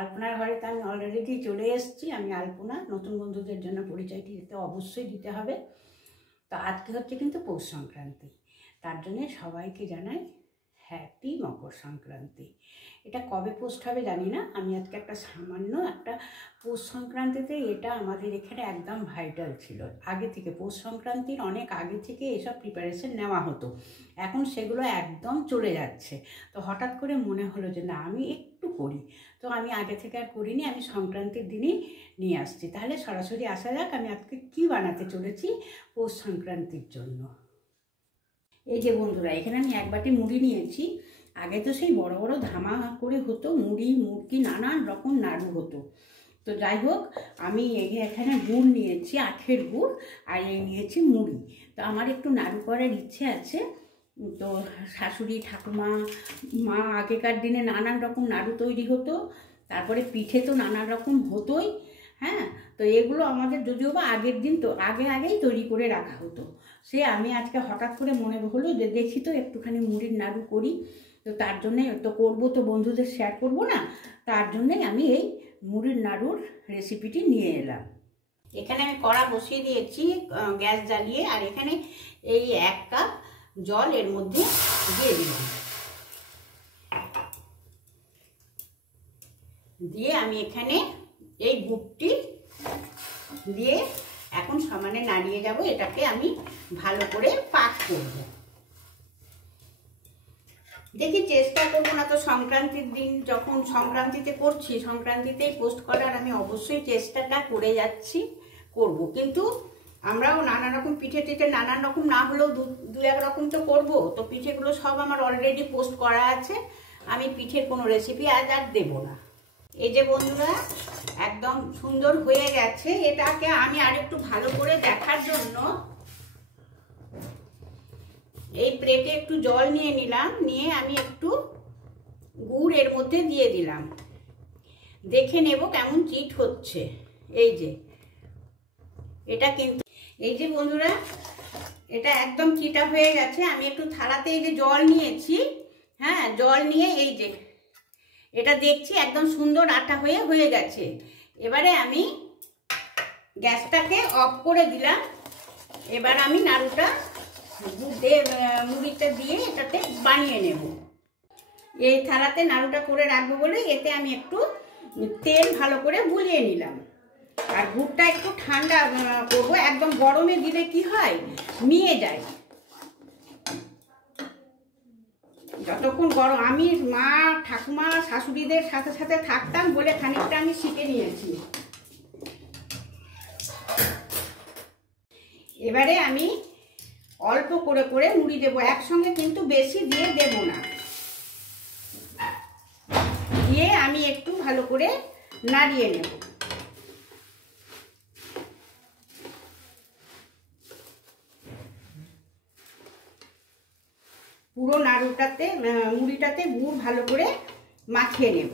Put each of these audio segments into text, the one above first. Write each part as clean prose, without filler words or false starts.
আলপনার ঘরেতে আমি অলরেডি চলে এসেছি। আমি আলপনা, নতুন বন্ধুদের জন্য পরিচয়টি দিতে অবশ্যই দিতে হবে। তো আজকে হচ্ছে কিন্তু পৌষ সংক্রান্তি, তার জন্যে সবাইকে জানাই হ্যাপি মকর সংক্রান্তি। এটা কবে পোস্ট হবে জানি না, আমি আজকে একটা সামান্য একটা পৌষ সংক্রান্তিতে, এটা আমাদের এখানে একদম ভাইটাল ছিল। আগে থেকে পৌষ সংক্রান্তির অনেক আগে থেকে এসব প্রিপারেশন নেওয়া হতো, এখন সেগুলো একদম চলে যাচ্ছে। তো হঠাৎ করে মনে হলো যে না, আমি একটু করি। তো আমি আগে থেকে আর করিনি, আমি সংক্রান্তির দিনই নিয়ে আসছি। তাহলে সরাসরি আসা যাক, আমি আজকে কী বানাতে চলেছি পৌষ সংক্রান্তির জন্য। এই যে বন্ধুরা, এখানে আমি এক বাটি মুড়ি নিয়েছি। আগে তো সেই বড় বড় ধামা করে হতো, মুড়ি মুড়কি নানান রকম নাড়ু হতো। তো যাই হোক, আমি এখানে গুড় নিয়েছি, আখের গুড়, আর এই নিয়েছি মুড়ি। তো আমার একটু নাড়ু করার ইচ্ছে আছে। তো শাশুড়ি ঠাকুমা মা আগেকার দিনে নানান রকম নাড়ু তৈরি হতো, তারপরে পিঠে তো নানান রকম হতোই। হ্যাঁ, তো এগুলো আমাদের যদিও বা আগের দিন তো আগেই তৈরি করে রাখা হতো। সে আমি আজকে হঠাৎ করে মনে হলো যে দেখি তো একটুখানি মুড়ির নাড়ু করি। তো তার জন্যে তো করবো, তো বন্ধুদের শেয়ার করবো না, তার জন্যেই আমি এই মুড়ির নাড়ুর রেসিপিটি নিয়ে এলাম। এখানে আমি কড়া বসিয়ে দিয়েছি গ্যাস জ্বালিয়ে, আর এখানে এই 1 কাপ জল এর মধ্যে দিয়ে দিলাম। দিয়ে আমি এখানে এই গুড়টি দিয়ে এখন সমানে নাড়িয়ে যাব। এটাকে আমি ভালো করে পাক করব। দেখি চেষ্টা করবো না তো সংক্রান্তির দিন, যখন সংক্রান্তিতে করছি, সংক্রান্তিতেই পোস্ট করার আমি অবশ্যই চেষ্টাটা করে যাচ্ছি, করব। কিন্তু আমরাও নানা রকম পিঠে টিঠে নানান রকম না হলেও দু এক রকম তো করবো। তো পিঠেগুলো সব আমার অলরেডি পোস্ট করা আছে, আমি পিঠের কোনো রেসিপি আজ আর দেবো না। এই যে বন্ধুরা, একদম সুন্দর হয়ে গেছে। এটাকে আমি আরেকটু ভালো করে দেখার জন্য এই প্লেটে একটু জল নিয়ে নিলাম, নিয়ে আমি একটু গুড় এর মধ্যে দিয়ে দিলাম। দেখে নেব কেমন চিট হচ্ছে। এই যে এটা কিন্তু, এই যে বন্ধুরা, এটা একদম চিটা হয়ে গেছে। আমি একটু থালাতে এই যে জল নিয়েছি, হ্যাঁ, জল নিয়ে এই যে এটা দেখছি একদম সুন্দর আটা হয়ে গেছে। এবারে আমি গ্যাসটাকে অফ করে দিলাম। এবার আমি নাড়ুটা মুড়িটা দিয়ে এটাতে বানিয়ে নেব। এই থালাতে নাড়ুটা করে রাখবো বলে এতে আমি একটু তেল ভালো করে বুলিয়ে নিলাম। আর গুড়টা একটু ঠান্ডা করবো, একদম গরমে দিলে কি হয়, মিয়ে যায়। যতক্ষণ গরম, আমি মা ঠাকুমা শাশুড়িদের সাথে সাথে থাকতাম বলে খানিকটা আমি শিখে নিয়েছি। এবারে আমি অল্প করে করে মুড়ি দেবো, একসঙ্গে কিন্তু বেশি দিয়ে দেব না। দিয়ে আমি একটু ভালো করে নাড়িয়ে নেব। পুরো নাড়ুটাতে মুড়িটাতে গুড় ভালো করে মাখিয়ে নেব।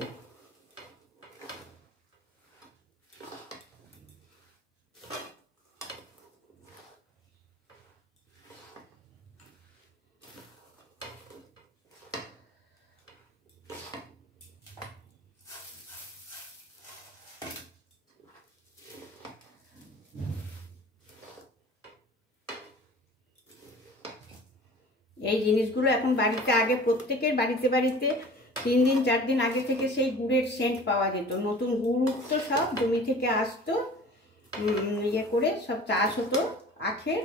এই জিনিসগুলো এখন বাড়িতে, আগে প্রত্যেকের বাড়িতে 3 দিন 4 দিন আগে থেকে সেই গুড়ের সেন্ট পাওয়া যেত। নতুন গুড় উঠতো, সব জমি থেকে আসতো, ইয়ে করে সব চাষ হতো আখের,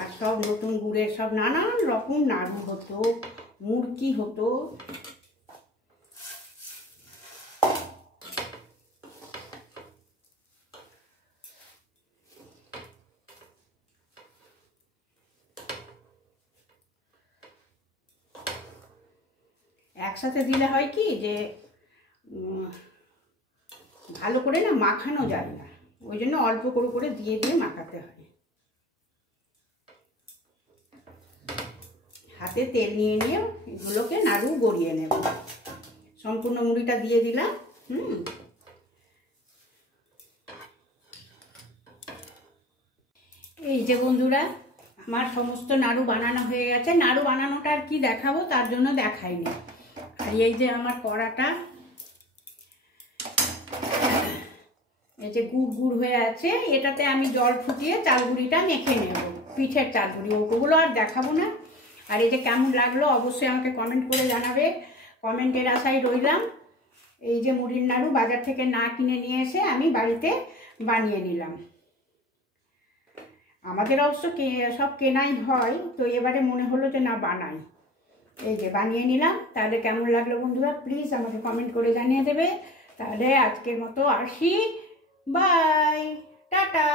আর সব নতুন গুড়ের সব নানান রকম নাড়ু হতো, মুড়কি হতো। একসাথে দিলে হয় কি যে ভালো করে না মাখানো যায় না, ওই জন্য অল্প করে করে দিয়ে দিয়ে মাখাতে হয়। হাতে তেল নিয়ে নিয়ে এগুলোকে নাড়ু গড়িয়ে নেব। সম্পূর্ণ মুড়িটা দিয়ে দিলাম। এই যে বন্ধুরা, আমার সমস্ত নাড়ু বানানো হয়ে গেছে। নাড়ু বানানোটা আর কি দেখাবো, তার জন্য দেখাইনি। আর এই যে আমার কড়াটা, এই যে গুড় গুড় হয়ে আছে, এটাতে আমি জল ফুটিয়ে চালগুড়িটা মেখে নেব, পিঠের চালগুড়ি। ওগুলো আর দেখাবো না। আর এই যে কেমন লাগলো অবশ্যই আমাকে কমেন্ট করে জানাবে, কমেন্টের আশায় রইলাম। এই যে মুড়ির নাড়ু বাজার থেকে না কিনে নিয়ে এসে আমি বাড়িতে বানিয়ে নিলাম। আমাদের অবশ্য সব কেনাই হয়, তো এবারে মনে হলো যে না বানাই, এই যে বানিয়ে নিলাম। তাহলে কেমন লাগলো বন্ধুরা প্লিজ আমাকে কমেন্ট করে জানিয়ে দেবে। তাহলে আজকের মতো আসি, বাই, টাটা।